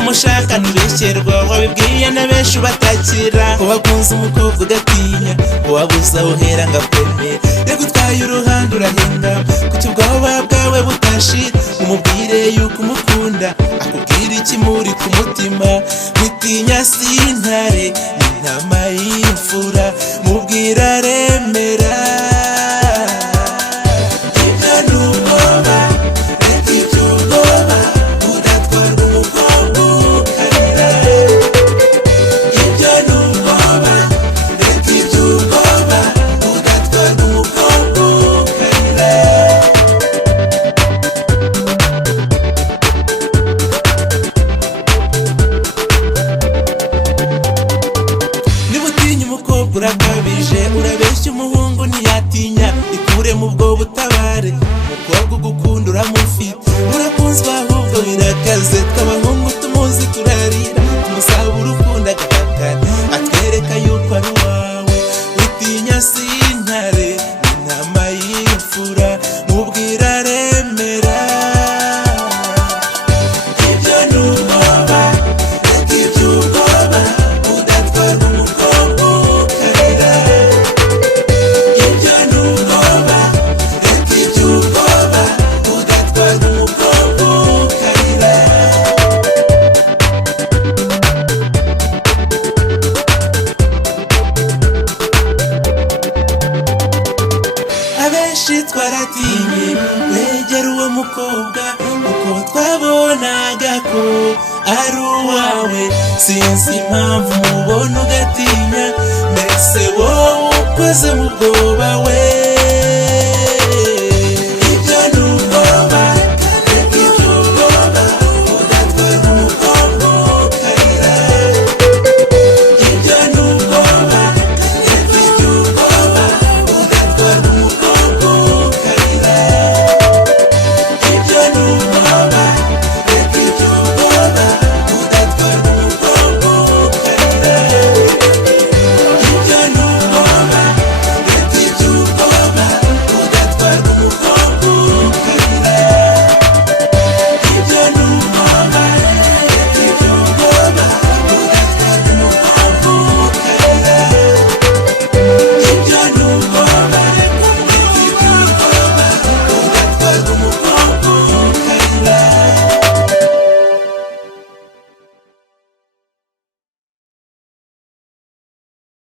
umushaka ntubeshyerwa wabibwiye na benshi batakira wakunze umukobwa ugatinya wabuza uhera ngakwemera rego utwaye uruhande urahinga kuki ubwoba bwawe butashira umubwire yuko umukunda akubwira ikimuri ku mutima witinya sintare n'intama y'imfura mubwira remera urakabije urabeshya umuhungu ntiyatinya ikure mu bwo butabare umukobwa ugukunda uramufite urakunzwe ahubwo birakaze tw'abahungu tumuzi turarira tumusaba urukundo agahakana atwereka yuko ari uwawe witinya sintare n'intama y'imfura mubwira remera ibyo ni ubwoba reka iby'ubwoba udatwara umukobwa twaratinye wegera uwo mukobwa kuko twabonaga ko ari uwawe sinzi impamvu mubona ugatinya mbese wowe ukoze mu bwoba we